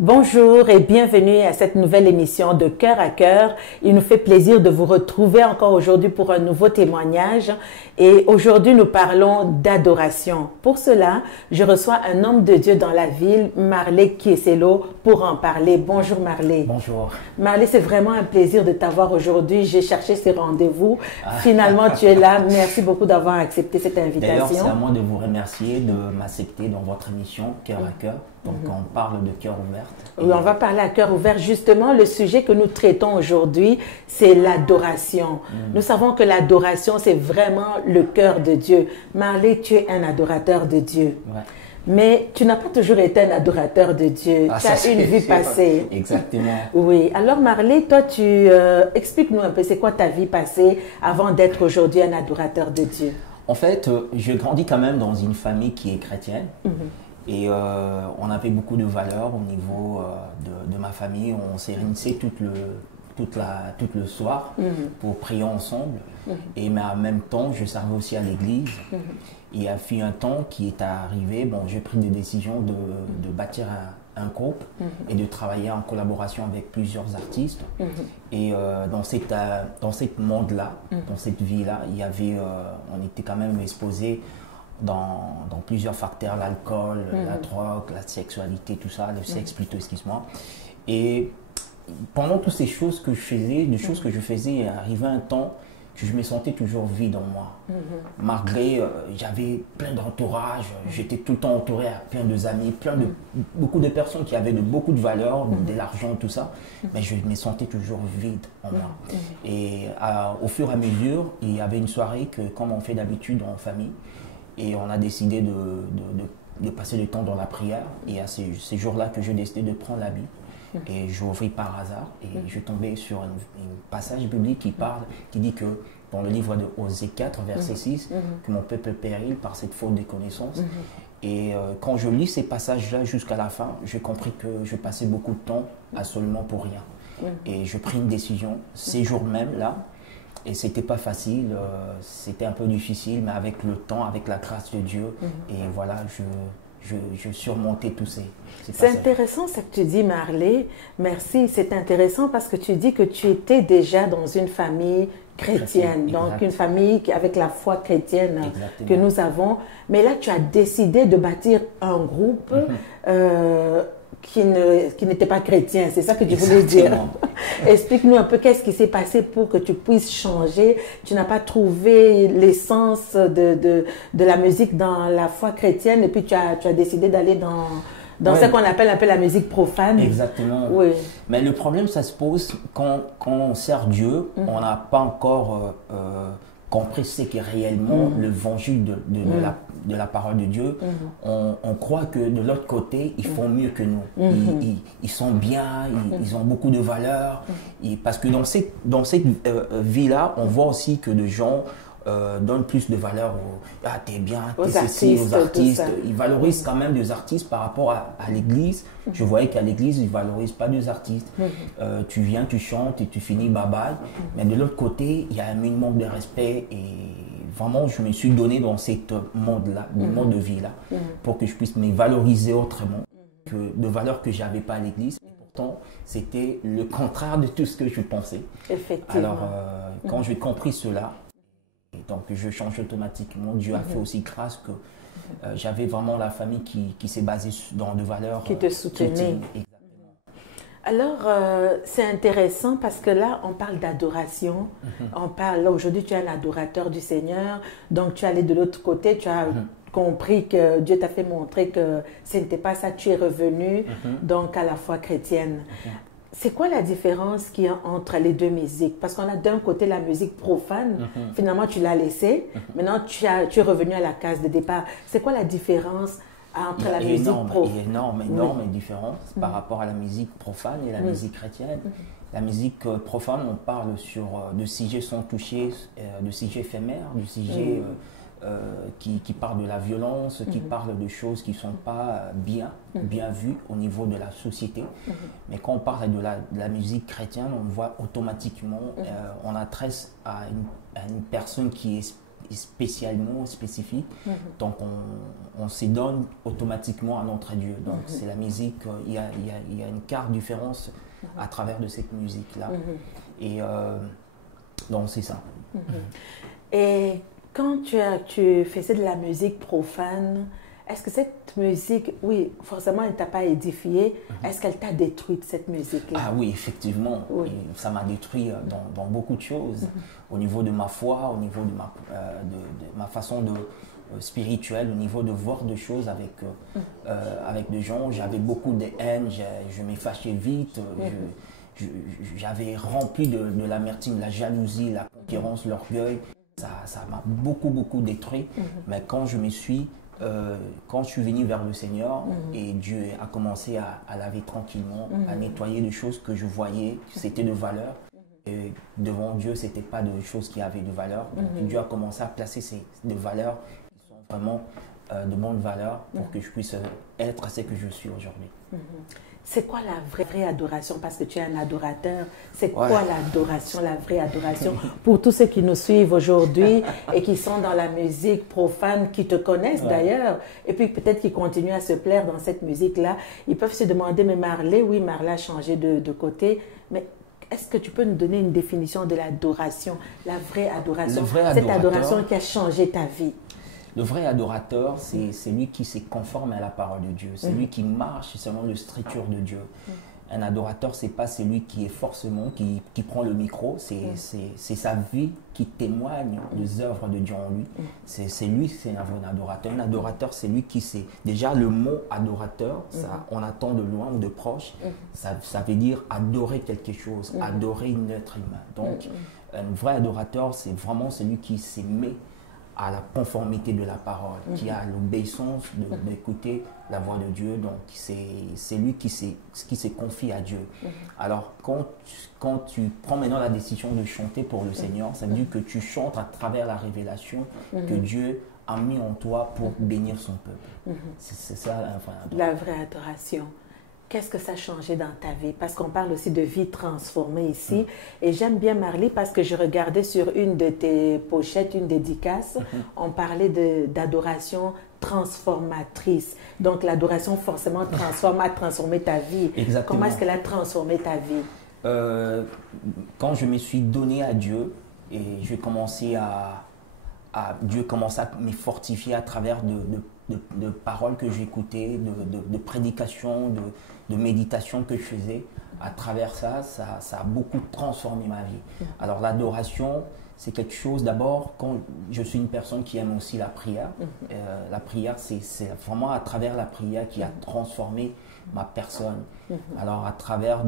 Bonjour et bienvenue à cette nouvelle émission de Cœur à Cœur. Il nous fait plaisir de vous retrouver encore aujourd'hui pour un nouveau témoignage. Et aujourd'hui, nous parlons d'adoration. Pour cela, je reçois un homme de Dieu dans la ville, Marley Kieselo, pour en parler. Bonjour Marley. Bonjour. Marley, c'est vraiment un plaisir de t'avoir aujourd'hui. J'ai cherché ces rendez-vous. Finalement, tu es là. Merci beaucoup d'avoir accepté cette invitation. D'ailleurs, c'est à moi de vous remercier de m'accepter dans votre émission Cœur à Cœur. Donc, on parle de cœur ouvert. Oui, on va parler à cœur ouvert. Justement, le sujet que nous traitons aujourd'hui, c'est l'adoration. Nous savons que l'adoration, c'est vraiment le cœur de Dieu. Marley, tu es un adorateur de Dieu. Ouais. Mais tu n'as pas toujours été un adorateur de Dieu. Tu as une vie passée. Exactement. Oui. Alors Marley, toi, explique-nous un peu, c'est quoi ta vie passée avant d'être aujourd'hui un adorateur de Dieu? En fait, je grandis quand même dans une famille qui est chrétienne. Et on avait beaucoup de valeurs au niveau de ma famille. On s'est réunis tout le soir pour prier ensemble. Et mais en même temps, je servais aussi à l'église. Il y a eu un temps qui est arrivé, bon, j'ai pris des décisions de bâtir un groupe et de travailler en collaboration avec plusieurs artistes. Et dans cette monde-là, dans cette vie-là, il y avait, on était quand même exposés dans plusieurs facteurs, l'alcool, la drogue, la sexualité, tout ça, le sexe plutôt, excuse-moi. Et pendant toutes ces choses que je faisais, il est arrivé un temps que je me sentais toujours vide en moi. Malgré, j'avais plein d'entourage, j'étais tout le temps entouré à plein d'amis, beaucoup de personnes qui avaient beaucoup de valeurs, de l'argent, tout ça, mais je me sentais toujours vide en moi. Et au fur et à mesure, il y avait une soirée que, comme on fait d'habitude en famille, et on a décidé de passer le temps dans la prière. Et à ces jours-là que j'ai décidé de prendre la Bible. Et j'ai ouvert par hasard et je tombais sur un passage biblique qui dit que dans le livre de Osée 4, verset 6, que mon peuple périt par cette faute de connaissance. Et quand je lis ces passages-là jusqu'à la fin, j'ai compris que je passais beaucoup de temps absolument pour rien. Et je pris une décision ces jours même là. Et c'était pas facile, c'était un peu difficile, mais avec le temps, avec la grâce de Dieu, et voilà, je surmontais tous ces C'est intéressant ce que tu dis, Marley. Merci, c'est intéressant parce que tu dis que tu étais déjà dans une famille chrétienne, donc une famille avec la foi chrétienne que nous avons. Mais là, tu as décidé de bâtir un groupe qui n'était pas chrétien, c'est ça que tu voulais dire. Explique-nous un peu qu'est-ce qui s'est passé pour que tu puisses changer. Tu n'as pas trouvé l'essence de la musique dans la foi chrétienne et puis tu as décidé d'aller dans ce qu'on appelle un peu la musique profane. Exactement. Oui. Mais le problème, ça se pose quand on sert Dieu, on n'a pas encore compris ce qu'est réellement l'évangile de la parole de Dieu. On croit que de l'autre côté, ils font mieux que nous. Ils sont bien, ils ont beaucoup de valeurs. Parce que dans cette vie-là, on voit aussi que les gens donnent plus de valeur t'es bien, t'es ceci, aux artistes. Ils valorisent quand même des artistes par rapport à l'église. Je voyais qu'à l'église, ils ne valorisent pas des artistes. Tu viens, tu chantes et tu finis bye-bye. Mais de l'autre côté, il y a un minimum de respect et vraiment, je me suis donné dans ce monde-là, le monde de vie-là, pour que je puisse me valoriser autrement que de valeurs que je n'avais pas à l'église. Pourtant, c'était le contraire de tout ce que je pensais. Effectivement. Alors, quand j'ai compris cela, donc je change automatiquement. Dieu a fait aussi grâce que j'avais vraiment la famille qui s'est basée dans des valeurs qui te soutenaient. Alors, c'est intéressant parce que là, on parle d'adoration. On parle, aujourd'hui, tu es un adorateur du Seigneur. Donc, tu es allé de l'autre côté, tu as compris que Dieu t'a fait montrer que ce n'était pas ça, tu es revenu donc à la foi chrétienne. C'est quoi la différence qu'il y a entre les deux musiques? Parce qu'on a d'un côté la musique profane, finalement tu l'as laissée, maintenant tu es revenu à la case de départ. C'est quoi la différence entre la musique profane? Il y a énorme différence par rapport à la musique profane et la musique chrétienne. La musique profane, on parle de sujets sans toucher, de sujets éphémères, de sujets qui parlent de la violence, qui parlent de choses qui ne sont pas bien vues au niveau de la société. Mais quand on parle de la musique chrétienne, on voit automatiquement, on adresse à une personne qui est spécialement spécifique. Donc on se donne automatiquement à notre Dieu. Donc c'est la musique, il y a une carte différence à travers de cette musique-là. Et donc c'est ça. Et quand tu faisais de la musique profane, est-ce que cette musique, oui, forcément, elle ne t'a pas édifié, est-ce qu'elle t'a détruite, cette musique-là? Ah oui, effectivement. Oui. Ça m'a détruit dans beaucoup de choses. Au niveau de ma foi, au niveau de ma façon spirituelle, au niveau de voir des choses avec des gens. J'avais beaucoup de haine, je me fâchais vite. J'avais rempli de l'amertume, la jalousie, la concurrence, l'orgueil. Ça m'a beaucoup détruit. Mais quand je suis venu vers le Seigneur et Dieu a commencé à laver tranquillement, à nettoyer des choses que je voyais, c'était de valeur. Et devant Dieu, ce n'était pas des choses qui avaient de valeur. Donc Dieu a commencé à placer des valeurs qui sont vraiment de bonnes valeurs pour que je puisse être ce que je suis aujourd'hui. C'est quoi la vraie adoration? Parce que tu es un adorateur. C'est quoi l'adoration, la vraie adoration? Pour tous ceux qui nous suivent aujourd'hui et qui sont dans la musique profane, qui te connaissent d'ailleurs, et puis peut-être qui continuent à se plaire dans cette musique-là, ils peuvent se demander, mais Marley, oui, Marley a changé de côté, mais est-ce que tu peux nous donner une définition de l'adoration, la vraie adoration, cette adoration qui a changé ta vie? Le vrai adorateur, c'est celui qui se conforme à la parole de Dieu, c'est lui qui marche selon la structure de Dieu. Un adorateur, c'est pas celui qui est forcément, qui prend le micro, c'est sa vie qui témoigne des œuvres de Dieu en lui. C'est lui, c'est un adorateur. Un adorateur, c'est lui qui sait. Déjà, le mot adorateur, ça, on attend de loin ou de proche, ça veut dire adorer quelque chose, adorer un être humain. Donc, un vrai adorateur, c'est vraiment celui qui se met à la conformité de la parole, qui a l'obéissance d'écouter la voix de Dieu. Donc, c'est lui qui se confie à Dieu. Alors, quand tu prends maintenant la décision de chanter pour le Seigneur, ça veut dire que tu chantes à travers la révélation que Dieu a mis en toi pour bénir son peuple. C'est ça la vraie adoration. Qu'est-ce que ça a changé dans ta vie? Parce qu'on parle aussi de vie transformée ici. Et j'aime bien Marley parce que je regardais sur une de tes pochettes, une dédicace, on parlait d'adoration transformatrice. Donc l'adoration forcément a transformé ta vie. Exactement. Comment est-ce qu'elle a transformé ta vie? Quand je me suis donné à Dieu et j'ai commencé Dieu commençait à me fortifier à travers de paroles que j'écoutais, de prédications, de méditations que je faisais. À travers ça a beaucoup transformé ma vie. Alors l'adoration, c'est quelque chose, d'abord, quand je suis une personne qui aime aussi la prière. La prière, c'est vraiment à travers la prière qui a transformé ma personne. Alors à travers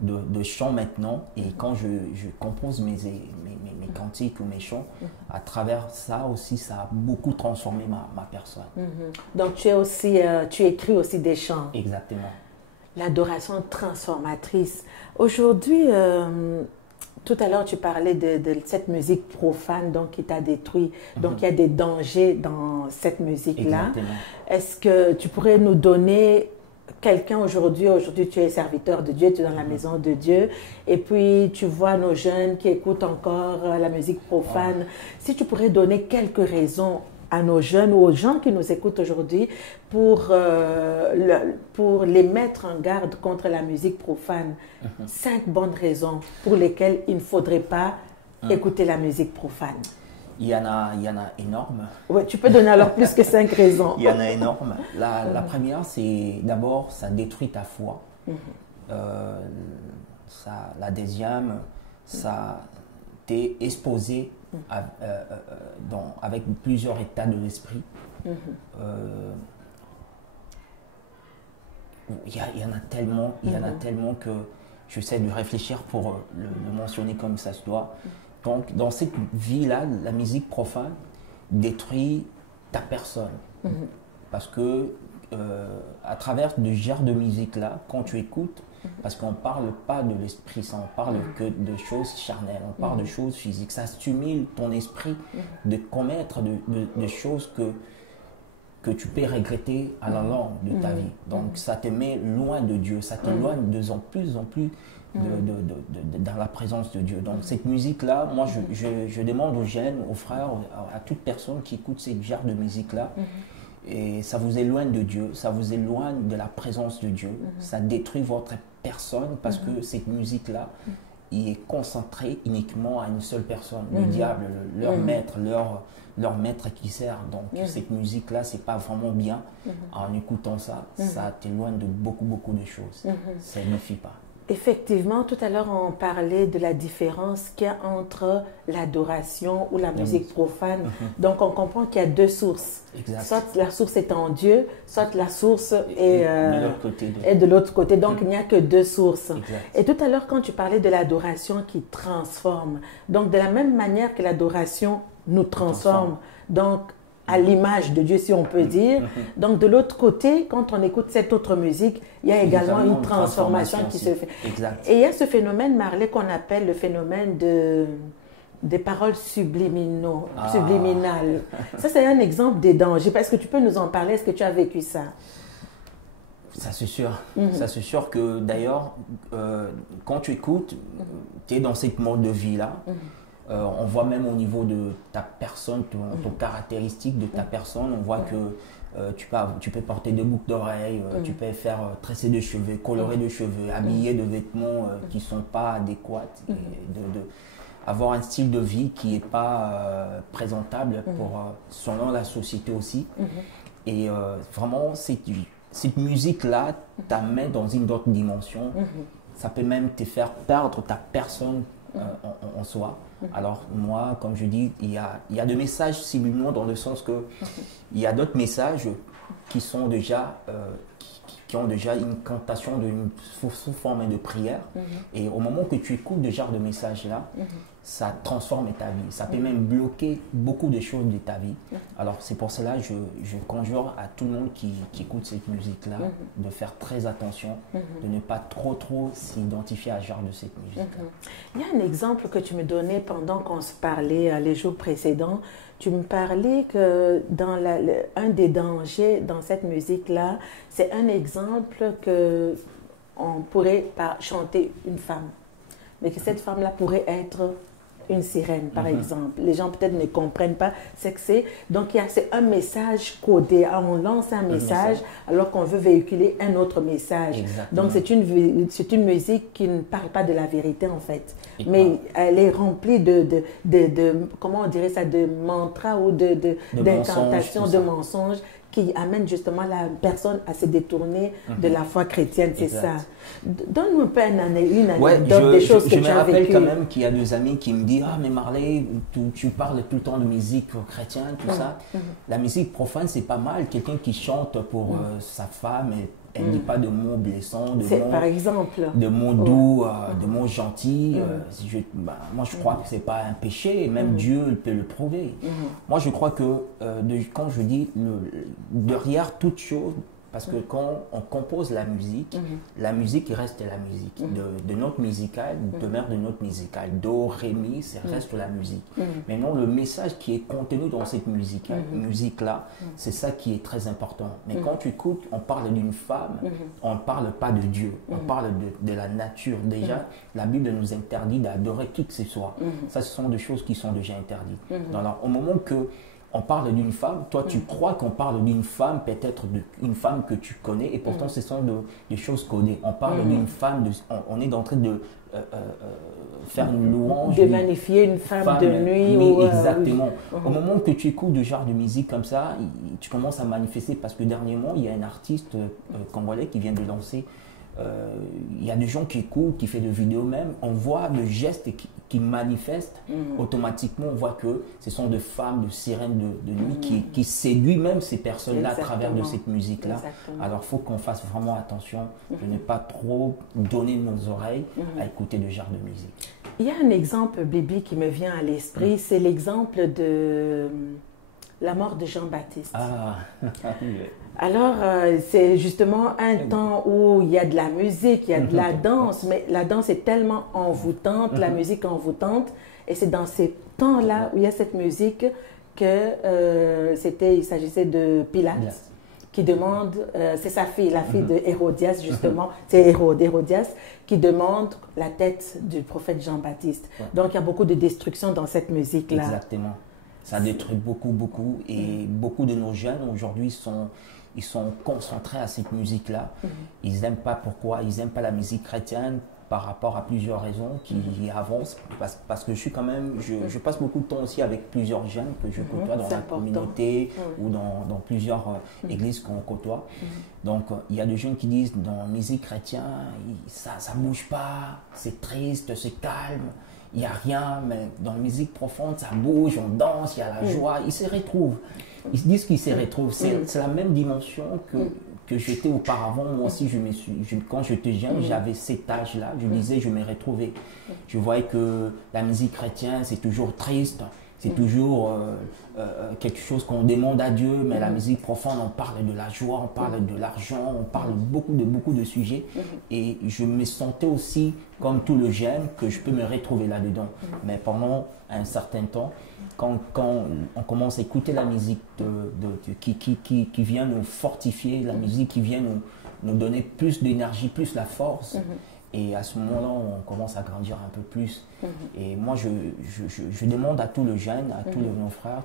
de chants maintenant, et quand je compose mes cantiques ou mes chants, à travers ça aussi, ça a beaucoup transformé ma personne. Donc tu écris aussi des chants. Exactement. L'adoration transformatrice. Aujourd'hui, tout à l'heure tu parlais de cette musique profane donc, qui t'a détruit. Donc il y a des dangers dans cette musique-là. Est-ce que tu pourrais nous donner quelqu'un aujourd'hui tu es serviteur de Dieu, tu es dans la maison de Dieu, et puis tu vois nos jeunes qui écoutent encore la musique profane. Si tu pourrais donner quelques raisons à nos jeunes ou aux gens qui nous écoutent aujourd'hui pour les mettre en garde contre la musique profane, 5 bonnes raisons pour lesquelles il ne faudrait pas écouter la musique profane. Il y en a énormes. Oui, tu peux donner alors plus que 5 raisons. Il y en a énormes. La première, c'est d'abord, ça détruit ta foi. La deuxième, ça t'est exposé avec plusieurs états de l'esprit. Il y en a tellement que j'essaie de réfléchir pour le mentionner comme ça se doit. Donc, dans cette vie-là, la musique profane détruit ta personne. Parce que, à travers ce genre de musique-là, quand tu écoutes, parce qu'on ne parle pas de l'Esprit Saint, on parle que de choses charnelles, on parle de choses physiques. Ça stimule ton esprit de commettre de choses que tu peux regretter à la longue de ta vie. Donc, ça te met loin de Dieu, ça t'éloigne de plus en plus dans la présence de Dieu. Donc cette musique-là, moi je demande aux jeunes, aux frères, à toute personne qui écoute ce genre de musique-là, et ça vous éloigne de Dieu, ça vous éloigne de la présence de Dieu, ça détruit votre personne parce que cette musique-là, il est concentré uniquement à une seule personne, le diable, leur maître, leur maître qui sert. Donc cette musique-là, c'est pas vraiment bien. En écoutant ça, ça t'éloigne de beaucoup de choses. Ça n'édifie pas. Effectivement, tout à l'heure, on parlait de la différence qu'il y a entre l'adoration ou la musique profane. Donc, on comprend qu'il y a deux sources. Exact. Soit la source est en Dieu, soit la source est de l'autre côté. Donc, il n'y a que deux sources. Exact. Et tout à l'heure, quand tu parlais de l'adoration qui transforme, donc de la même manière que l'adoration nous transforme, donc à l'image de Dieu, si on peut dire. Donc, de l'autre côté, quand on écoute cette autre musique, il y a également une transformation qui se fait. Exact. Et il y a ce phénomène, Marley, qu'on appelle le phénomène des paroles subliminales. Ça, c'est un exemple des dangers. Est-ce que tu peux nous en parler? Est-ce que tu as vécu ça? Ça, c'est sûr. Ça, c'est sûr que, d'ailleurs, quand tu écoutes, tu es dans cette mode de vie-là. On voit même au niveau de ta personne, ton caractéristique de ta personne, on voit que tu peux porter des boucles d'oreilles, tu peux faire tresser des cheveux, colorer des cheveux, habiller de vêtements qui ne sont pas adéquats, et avoir un style de vie qui n'est pas présentable selon la société aussi. Et vraiment, cette musique-là t'amène dans une autre dimension. Ça peut même te faire perdre ta personne en soi. Alors moi, comme je dis, il y a des messages subliminaux dans le sens que il y a d'autres messages qui sont déjà qui ont déjà une cantation sous forme de prière. Et au moment que tu écoutes ce genre de message-là, ça transforme ta vie. Ça peut même bloquer beaucoup de choses de ta vie. Alors c'est pour cela que je conjure à tout le monde qui écoute cette musique-là de faire très attention, de ne pas trop s'identifier à ce genre de cette musique. Il y a un exemple que tu me donnais pendant qu'on se parlait les jours précédents. Tu me parlais que dans un des dangers dans cette musique-là, c'est un exemple que on pourrait chanter une femme, mais que cette femme-là pourrait être une sirène, par exemple. Les gens peut-être ne comprennent pas ce que c'est. Donc, c'est un message codé. On lance un message alors qu'on veut véhiculer un autre message. Exactement. Donc, c'est une musique qui ne parle pas de la vérité, en fait. Mais elle est remplie de comment on dirait ça, de mantras ou d'incantations, de mensonges qui amènent justement la personne à se détourner de la foi chrétienne, c'est ça. Donne-nous un peu une anecdote des choses que tu as vécues. Je me rappelle quand même qu'il y a des amis qui me disent « Ah, mais Marley, tu parles tout le temps de musique chrétienne, tout ça. La musique profane, c'est pas mal. Quelqu'un qui chante pour sa femme, elle ne dit pas de mots blessants, par exemple, de mots doux, de mots gentils. Moi, je crois que ce n'est pas un péché. Même Dieu peut le prouver. Moi, je crois que, quand je dis derrière toute chose, parce que quand on compose la musique reste la musique. De notes musicales, demeure de notes musicales. Do, ré, mi, ça reste la musique. Maintenant, le message qui est contenu dans cette musique-là, c'est ça qui est très important. Mais quand tu écoutes, on parle d'une femme, on ne parle pas de Dieu, on parle de la nature. Déjà, la Bible nous interdit d'adorer qui que ce soit. Ça, ce sont des choses qui sont déjà interdites. Alors, au moment que on parle d'une femme, toi tu crois qu'on parle d'une femme, peut-être d'une femme que tu connais, et pourtant ce sont des choses codées. On parle d'une femme, on est en train de faire une louange. De magnifier une femme de nuit. Oui, exactement. Au moment que tu écoutes de genre de musique comme ça, tu commences à manifester, parce que dernièrement, il y a un artiste congolais qui vient de lancer. Il y a des gens qui écoutent, qui font des vidéos même, on voit le geste qui manifeste, automatiquement on voit que ce sont des femmes, de sirènes de nuit qui séduisent même ces personnes-là à travers de cette musique-là. Alors il faut qu'on fasse vraiment attention de ne pas trop donner nos oreilles à écouter de genre de musique. Il y a un exemple, Bibi, qui me vient à l'esprit, c'est l'exemple de la mort de Jean-Baptiste. Alors, c'est justement un temps où il y a de la musique, il y a de la danse, mais la danse est tellement envoûtante, la musique envoûtante, et c'est dans ces temps-là où il y a cette musique que il s'agissait de Pilate. qui demande, c'est sa fille, la fille de Hérodias justement, c'est Hérodias qui demande la tête du prophète Jean-Baptiste. Donc il y a beaucoup de destruction dans cette musique-là. Exactement. Ça détruit beaucoup et beaucoup de nos jeunes aujourd'hui ils sont concentrés à cette musique-là. Ils n'aiment pas pourquoi, ils n'aiment pas la musique chrétienne par rapport à plusieurs raisons qui avancent. Parce que je suis quand même, je passe beaucoup de temps aussi avec plusieurs jeunes que je côtoie dans la communauté ou dans plusieurs églises qu'on côtoie. Donc il y a des jeunes qui disent dans la musique chrétienne, ça ne bouge pas, c'est triste, c'est calme. Il n'y a rien, mais dans la musique profonde, ça bouge, on danse, il y a la joie, ils se retrouvent. Ils se disent qu'ils se retrouvent. C'est la même dimension que j'étais auparavant. Moi aussi, quand j'étais jeune, j'avais cet âge-là. Je disais, je me retrouvais. Je voyais que la musique chrétienne, c'est toujours triste. C'est toujours quelque chose qu'on demande à Dieu, mais la musique profonde, on parle de la joie, on parle de l'argent, on parle beaucoup de sujets. Et je me sentais aussi, comme tout le jeune, que je peux me retrouver là-dedans. Mais pendant un certain temps, quand on commence à écouter la musique qui vient nous fortifier, la musique qui vient nous donner plus d'énergie, plus la force, et à ce moment-là, on commence à grandir un peu plus. Et moi, je demande à tous les jeunes, à tous nos frères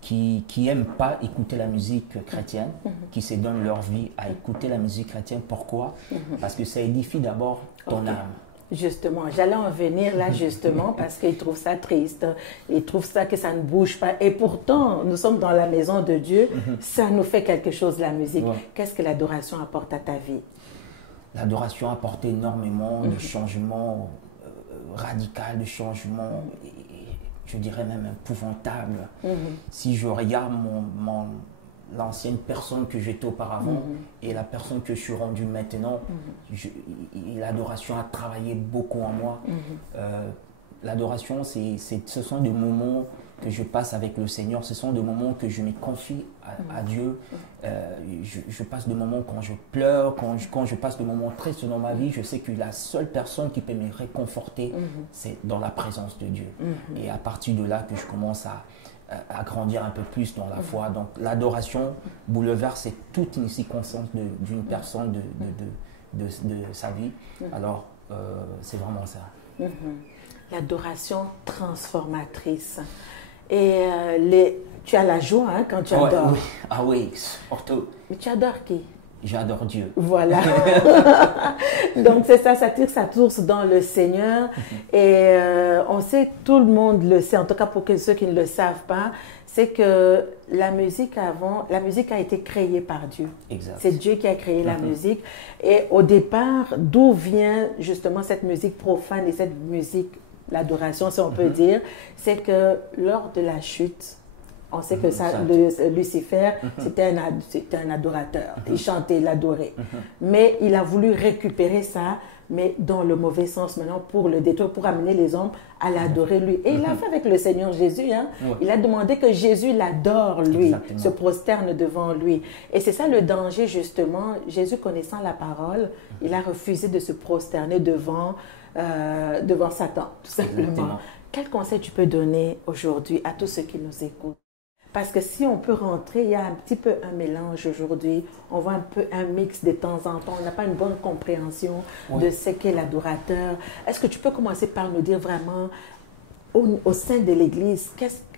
qui aiment pas écouter la musique chrétienne, qui se donnent leur vie à écouter la musique chrétienne. Pourquoi? Parce que ça édifie d'abord ton âme. Justement, j'allais en venir là justement parce qu'ils trouvent ça triste, ils trouvent ça que ça ne bouge pas. Et pourtant, nous sommes dans la maison de Dieu, ça nous fait quelque chose la musique. Qu'est-ce que l'adoration apporte à ta vie? L'adoration apporte énormément de changements radicaux, de changements, je dirais même épouvantables. Si je regarde l'ancienne personne que j'étais auparavant et la personne que je suis rendue maintenant, l'adoration a travaillé beaucoup en moi. L'adoration, ce sont des moments que je passe avec le Seigneur, ce sont des moments que je me confie à Dieu. Je passe des moments quand je pleure, quand je passe des moments tristes dans ma vie, je sais que la seule personne qui peut me réconforter, c'est dans la présence de Dieu. Et à partir de là que je commence à grandir un peu plus dans la foi. Donc l'adoration bouleverse toute une circonstance d'une personne, de sa vie. Alors c'est vraiment ça. L'adoration transformatrice. Et tu as la joie quand tu adores. Oui. Ah oui, surtout. Mais tu adores qui? J'adore Dieu. Voilà. Donc c'est ça tire sa source dans le Seigneur. Et on sait, tout le monde le sait, en tout cas pour ceux qui ne le savent pas, c'est que la musique a été créée par Dieu. Exact. C'est Dieu qui a créé la musique. Et au départ, d'où vient justement cette musique profane et cette musique, l'adoration si on peut dire, c'est que lors de la chute, on sait que Lucifer, c'était un adorateur. Il chantait, il adorait. Mais il a voulu récupérer ça, mais dans le mauvais sens maintenant, pour le détruire, pour amener les hommes à l'adorer lui. Et il l'a fait avec le Seigneur Jésus. Il a demandé que Jésus l'adore lui, se prosterne devant lui. Et c'est ça le danger justement. Jésus, connaissant la parole, il a refusé de se prosterner devant Satan, tout simplement. Exactement. Quel conseil tu peux donner aujourd'hui à tous ceux qui nous écoutent? Parce que si on peut rentrer, il y a un petit peu un mélange aujourd'hui. On voit un peu un mix de temps en temps. On n'a pas une bonne compréhension de ce qu'est l'adorateur. Est-ce que tu peux commencer par nous dire vraiment, au sein de l'Église,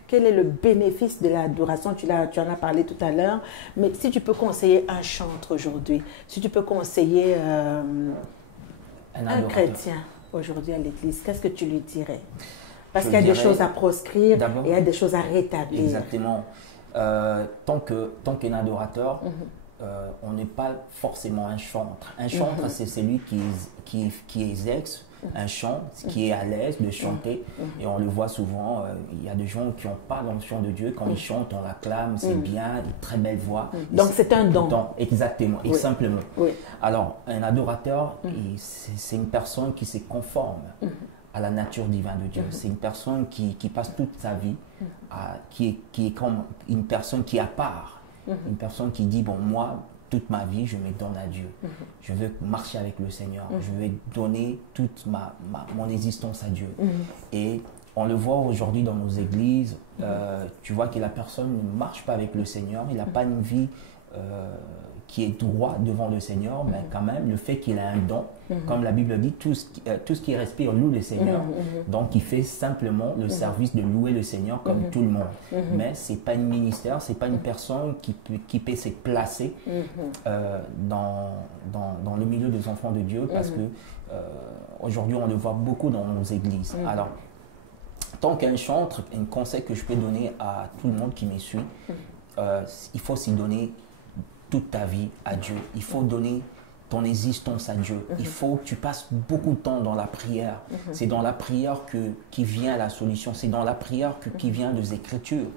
quel est le bénéfice de l'adoration? Tu en as parlé tout à l'heure. Mais si tu peux conseiller un chantre aujourd'hui, si tu peux conseiller un chrétien aujourd'hui à l'Église, qu'est-ce que tu lui dirais? Parce qu'il y a des choses à proscrire et il y a des choses à rétablir. Exactement. Tant qu'un adorateur, on n'est pas forcément un chantre. Un chantre, c'est celui qui exerce un chant, qui est à l'aise de chanter. Et on le voit souvent, il y a des gens qui n'ont pas l'onction de Dieu. Quand ils chantent, on l'acclame, c'est bien, une très belle voix. Donc c'est un don. Exactement, et simplement. Alors, un adorateur, c'est une personne qui se conforme à la nature divine de Dieu. C'est une personne qui passe toute sa vie, qui est comme une personne qui est à part. Une personne qui dit, bon, moi, toute ma vie, je me donne à Dieu. Je veux marcher avec le Seigneur. Je veux donner toute mon existence à Dieu. Et On le voit aujourd'hui dans nos églises. Tu vois que la personne ne marche pas avec le Seigneur. Il n'a pas une vie qui est droit devant le Seigneur. Mais quand même, le fait qu'il a un don, comme la Bible dit, tout ce qui respire loue le Seigneur. Donc, il fait simplement le service de louer le Seigneur comme tout le monde. Mais ce n'est pas un ministère, ce n'est pas une personne qui peut se placer dans le milieu des enfants de Dieu parce que aujourd'hui, on le voit beaucoup dans nos églises. Alors, tant qu'un chantre, un conseil que je peux donner à tout le monde qui me suit, il faut s'y donner toute ta vie à Dieu. Il faut donner ton existence à Dieu. Il faut que tu passes beaucoup de temps dans la prière. C'est dans la prière qui vient la solution. C'est dans la prière qui vient des Écritures.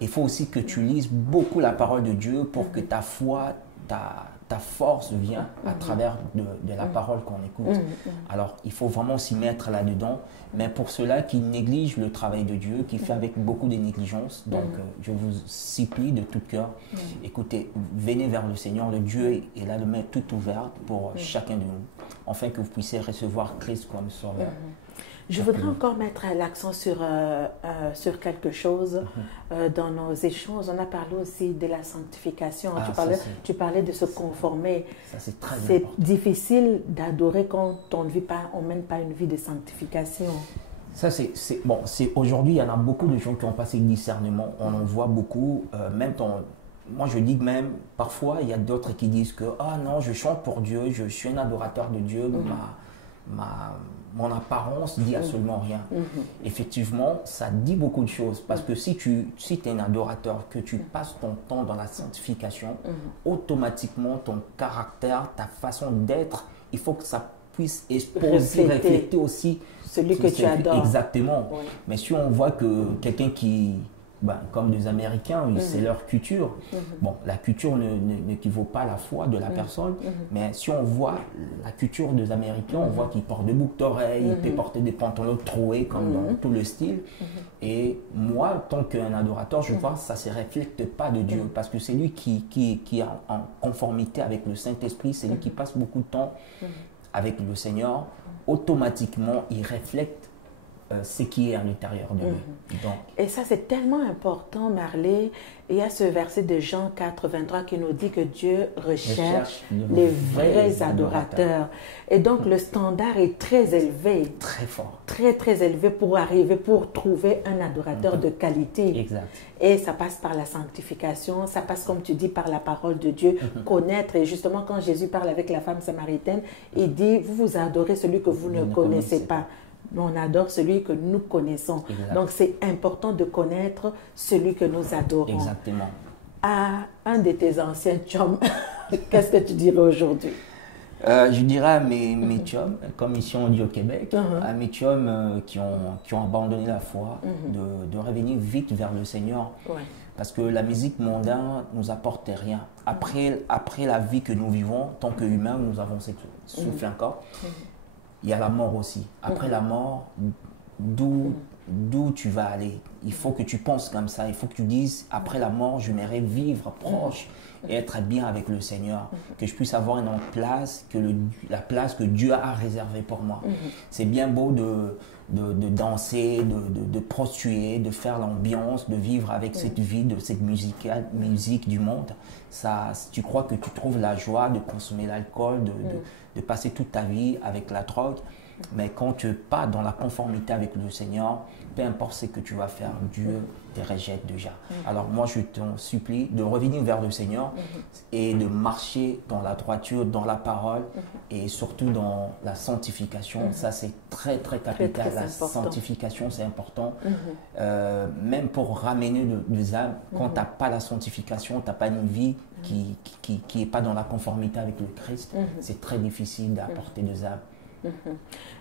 Il faut aussi que tu lises beaucoup la parole de Dieu pour que ta foi, ta force vient à travers de la parole qu'on écoute. Alors, il faut vraiment s'y mettre là-dedans. Mais pour ceux-là qui négligent le travail de Dieu, qui fait avec beaucoup de négligence, donc je vous supplie de tout cœur, écoutez, venez vers le Seigneur. Le Dieu est là, le main tout ouvert pour chacun de nous, afin que vous puissiez recevoir Christ comme sauveur. Je voudrais encore mettre l'accent sur quelque chose. Dans nos échanges, on a parlé aussi de la sanctification. Tu parlais de se conformer. C'est très C'est important. difficile d'adorer quand on ne mène pas une vie de sanctification. Ça, bon, aujourd'hui, il y en a beaucoup de gens qui ont passé le discernement. On en voit beaucoup. Moi, je dis que même, parfois, il y a d'autres qui disent que « Ah non, je chante pour Dieu, je suis un adorateur de Dieu. Mon apparence dit absolument rien. » Effectivement, ça dit beaucoup de choses. Parce que si tu es un adorateur, que tu passes ton temps dans la sanctification, automatiquement, ton caractère, ta façon d'être, il faut que ça puisse refléter aussi celui que tu adores. Exactement. Oui. Mais si on voit que quelqu'un qui... comme les Américains, c'est leur culture. Bon, la culture n'équivaut pas à la foi de la personne, mais si on voit la culture des Américains, on voit qu'ils portent des boucles d'oreilles, ils peuvent porter des pantalons troués comme dans tout le style. Et moi, en tant qu'un adorateur, je vois que ça ne se reflète pas de Dieu, parce que c'est lui qui est en conformité avec le Saint-Esprit, c'est lui qui passe beaucoup de temps avec le Seigneur. Automatiquement, il reflète ce qui est à l'intérieur de lui. Donc, et ça, c'est tellement important, Marley. Il y a ce verset de Jean 4, 23 qui nous dit que Dieu recherche les vrais adorateurs. Et donc, le standard est très élevé. Très fort. Très, très élevé pour trouver un adorateur de qualité. Exact. Et ça passe par la sanctification, ça passe, comme tu dis, par la parole de Dieu, connaître. Et justement, quand Jésus parle avec la femme samaritaine, il dit, vous adorez celui que vous ne connaissez pas. Nous, on adore celui que nous connaissons. Exact. Donc, c'est important de connaître celui que nous adorons. Exactement. À un de tes anciens chums, qu'est-ce que tu dirais aujourd'hui? Je dirais à mes chums, comme ici on dit au Québec, à mes chums qui ont abandonné la foi, de revenir vite vers le Seigneur. Ouais. Parce que la musique mondaine ne nous apporte rien. Après la vie que nous vivons, tant qu'humains, nous avons soufflé encore. Il y a la mort aussi. Après la mort, d'où tu vas aller? Il faut que tu penses comme ça. Il faut que tu dises, après la mort, j'aimerais vivre proche et être bien avec le Seigneur. Que je puisse avoir une place, la place que Dieu a réservée pour moi. C'est bien beau de danser, de prostituer, de faire l'ambiance, de vivre avec cette vie, de cette musique du monde. Ça, tu crois que tu trouves la joie de consommer l'alcool, de passer toute ta vie avec la drogue. Mais quand tu n'es pas dans la conformité avec le Seigneur, peu importe ce que tu vas faire, Dieu te rejette déjà. Alors moi, je t'en supplie de revenir vers le Seigneur et de marcher dans la droiture, dans la parole et surtout dans la sanctification. Ça, c'est très, très capital. La sanctification, c'est important. Même pour ramener les âmes, quand tu n'as pas la sanctification, tu n'as pas une vie qui n'est pas dans la conformité avec le Christ, c'est très difficile d'apporter des âmes.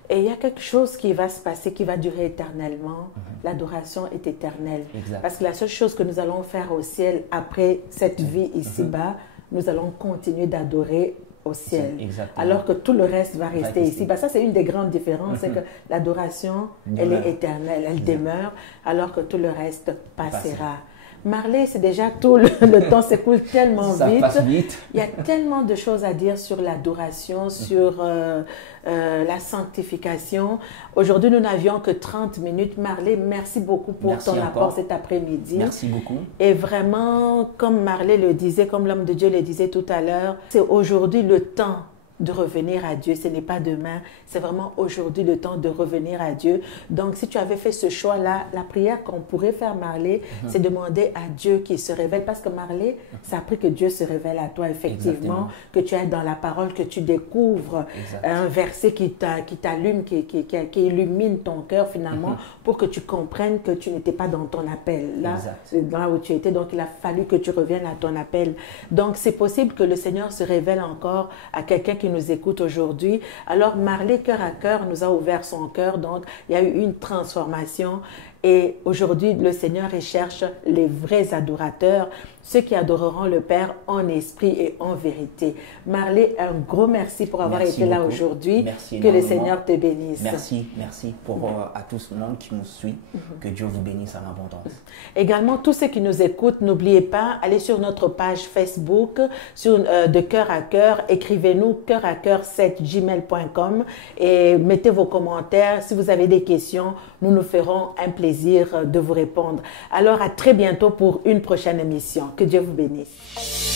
Et il y a quelque chose qui va se passer, qui va durer éternellement. L'adoration est éternelle. Exact. Parce que la seule chose que nous allons faire au ciel après cette vie ici-bas, nous allons continuer d'adorer au ciel. Alors que tout le reste va rester ici. Ça, c'est une des grandes différences, c'est que l'adoration, elle est éternelle, elle demeure, alors que tout le reste passera. Marley, c'est déjà tout, le temps s'écoule tellement Ça vite. passe vite. Il y a tellement de choses à dire sur l'adoration, sur la sanctification. Aujourd'hui, nous n'avions que 30 minutes. Marley, merci beaucoup pour ton apport cet après-midi. Merci beaucoup. Et vraiment, comme Marley le disait, comme l'homme de Dieu le disait tout à l'heure, c'est aujourd'hui le temps de revenir à Dieu. Ce n'est pas demain, c'est vraiment aujourd'hui le temps de revenir à Dieu. Donc, si tu avais fait ce choix-là, la prière qu'on pourrait faire, Marley, c'est demander à Dieu qu'il se révèle. Parce que Marley, ça a pris que Dieu se révèle à toi, effectivement, que tu es dans la parole, que tu découvres un verset qui t'allume, qui illumine ton cœur finalement, pour que tu comprennes que tu n'étais pas dans ton appel. Là, c'est là où tu étais. Donc, il a fallu que tu reviennes à ton appel. Donc, c'est possible que le Seigneur se révèle encore à quelqu'un qui nous écoute aujourd'hui. Alors, Marley, cœur à cœur, nous a ouvert son cœur. Donc, il y a eu une transformation. Et aujourd'hui, le Seigneur recherche les vrais adorateurs, ceux qui adoreront le Père en esprit et en vérité. Marley, un gros merci pour avoir été là aujourd'hui. Que le Seigneur te bénisse. Merci pour à tout ce monde qui nous suit. Que Dieu vous bénisse en abondance. Également, tous ceux qui nous écoutent, n'oubliez pas, allez sur notre page Facebook de Cœur à Cœur. Écrivez-nous coeuracœur7gmail.com et mettez vos commentaires. Si vous avez des questions, nous nous ferons un plaisir de vous répondre. Alors, à très bientôt pour une prochaine émission. Que Dieu vous bénisse.